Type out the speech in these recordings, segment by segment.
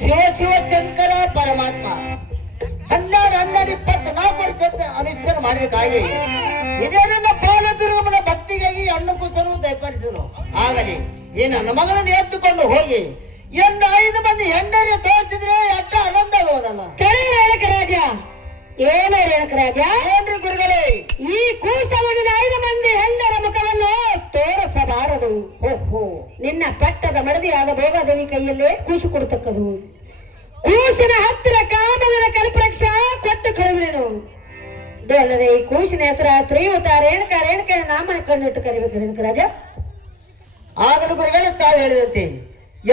ಶಿವ ಶಿವ ಶಂಕರ ಪರಮಾತ್ಮ 12 ಅನುಷ್ಠಾನ ಮಾಡಬೇಕಾಗಿ ಇದೇ ನನ್ನ ಬಾಲದುರ್ಗಮನ ಭಕ್ತಿಗಾಗಿ ಹಣ್ಣು ಕೂತರು ದಯಪಾಲಿಸಿದರು. ಆಗಲಿ ಈ ನನ್ನ ಮಗಳನ್ನು ಎತ್ತುಕೊಂಡು ಹೋಗಿ ಎನ್ನ 5 ಮಂದಿ ಹೆಂಡರಿ ತೋರಿಸಿದ್ರೆ ಅಟ್ಟ ಆನಂದ ಆಗುವುದಲ್ಲ. ರಾಜ ಏನು ರೇಣಕರಾಜ? ಏನ್ರಿ ಗುರುಗಳೇ, ಈ ಕೂಸಲುವಿನ 5 ಮಂದಿ ಹೆಂಡರ ಮುಖವನ್ನು ತೋರಿಸಬಾರದು. ಓಹೋ, ನಿನ್ನ ಪಟ್ಟದ ಮಡದಿಯಾದ ಭೋಗಾದೇವಿ ಕೈಯಲ್ಲೇ ಕೂಸು ಕೊಡತಕ್ಕದು. ಕೂಸಿನ ಹತ್ತಿರ ಕಾಮದರ ಕಲ್ಪವೃಕ್ಷ ಕೊಟ್ಟು ಕಳುವಿರೇನು. ಅಲ್ಲದೆ ಈ ಕೂಸಿನ ಹೆಸರ ಶ್ರೀಯುತ ರೇಣುಕ ರೇಣುಕ ನಾಮ ಕಣ್ಣಿಟ್ಟು ಕರಿಬೇಕು ರೇಣಕರಾಜ. ಆಗಲು ಗುರುಗಳೇ ತಾವು ಹೇಳಿದಂತೆ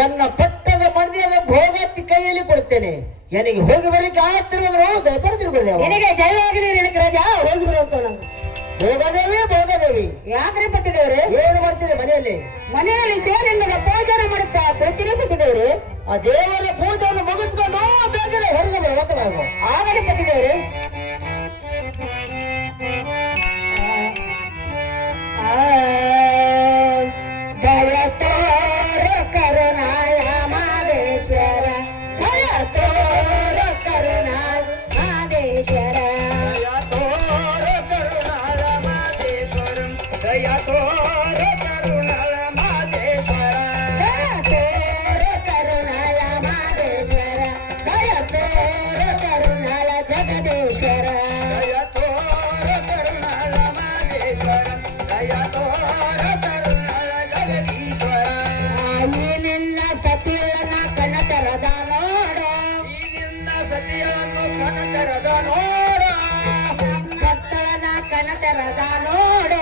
ಎನ್ನ ಪಟ್ಟದ ಮಡದಿಯಾದ ಭೋಗತ್ತಿ ಕೈಯಲ್ಲಿ ಕೊಡುತ್ತೇನೆ. ನನಗೆ ಹೋಗಿ ಬರ್ಲಿಕ್ಕೆ ಆಗ್ತಿರೋದ್ರು ದಯಪಡ್ತಿರ್ಬೋದು. ನಿನಗೆ ಜಯವಾಗಲಿ ರೇಣಕರಾಜ, ಹೋಗಿ ಬರುವಂತ ನಂಗೆ. ಭೋಗದೇವಿ ಭೋಗದೇವಿ ಯಾಕ್ರಿ ಪತ್ತಿದೇವ್ರಿ? ಏನು ಮಾಡ್ತೀರಿ ಮನೆಯಲ್ಲಿ? ಮನೆಯಲ್ಲಿ ಸೇರಿನ ಪೂಜನೆ ಮಾಡುತ್ತಾ ಪ್ರತಿನೇ ಪತ್ತಿದೇವ್ರಿ. ಆ ದೇವರ ಪೂಜೆಯನ್ನು ಮುಗಿಸ್ಕೊಂಡು ಬೇಗನೆ ಹೊರಗೆ ಬರಬೇಕು. ಆಗಲಿ ಪತ್ತಿದೇವ್ರಿ. ದಯತೋರ ಕರುಣಾಯ ಮಾದೇಶ್ವರ, ದಯತೋರ ಕರುಣಾಯ ಮಾದೇಶ್ವರ, ದಯತೋರ ಕರುಣಾಳ ಮಾದೇಶ್ವರ, ದಯತೋರ ಕರುಣಾಳ ಮಾದೇಶ್ವರ, ದಯತೋರ ಕರುಣಾಯ ಮಾದೇಶ್ವರ, ದಯತೋರ ಕರುಣಾಳ ಜಗದೇಶ್ವರ, ದಯತೋರ ಕರುಣಾಳ ಮಾದೇಶ್ವರ, ದಯತೋರ ಕರುಣಾಳ ಜಗದೀಶ್ವರ. ನಿನ್ನ ಸತಿಯನ್ನ ಕನಕರದ ನೋಡ, ಈಗಿನ ಸತಿಯನ್ನು ಕನಕರದ ನೋಡ, ಭಕ್ತನ ಕನಕರದ ನೋಡ,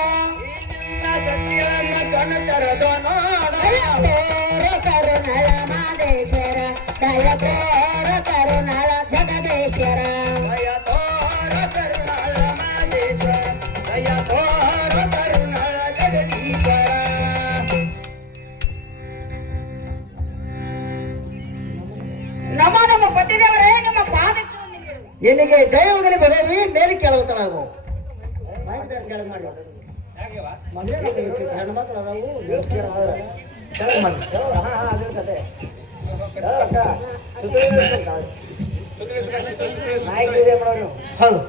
ಸತಿಯನ್ನು ಕನಕರದ ನೋಡ. ದಯತೋರ ಕರುಣಾಳ ಮಾದೇಶ್ವರ, ದಯತೋರ ಕರುಣಾಳ ಜಗದೇಶ್ವರ, ದಯತೋರ ಕರುಣಾಳ ಮಾದೇಶ್ವರ, ದಯತೋರ ಕರುಣಾಳ ಜಗದೀಶ್ವರ. ನಮ್ಮ ಪತಿದೇವರೇ ನಿಮ್ಮ ಪಾದಕ್ಕೆ ನಿನಗೆ ಜಯವಾಗಲಿ ಭಗವಿ. ಮೇಲೆ ಕೇಳುತ್ತಾಳು ಹೆಣ್ಮಕ್ಳು ಅದಾವು ಹೌದು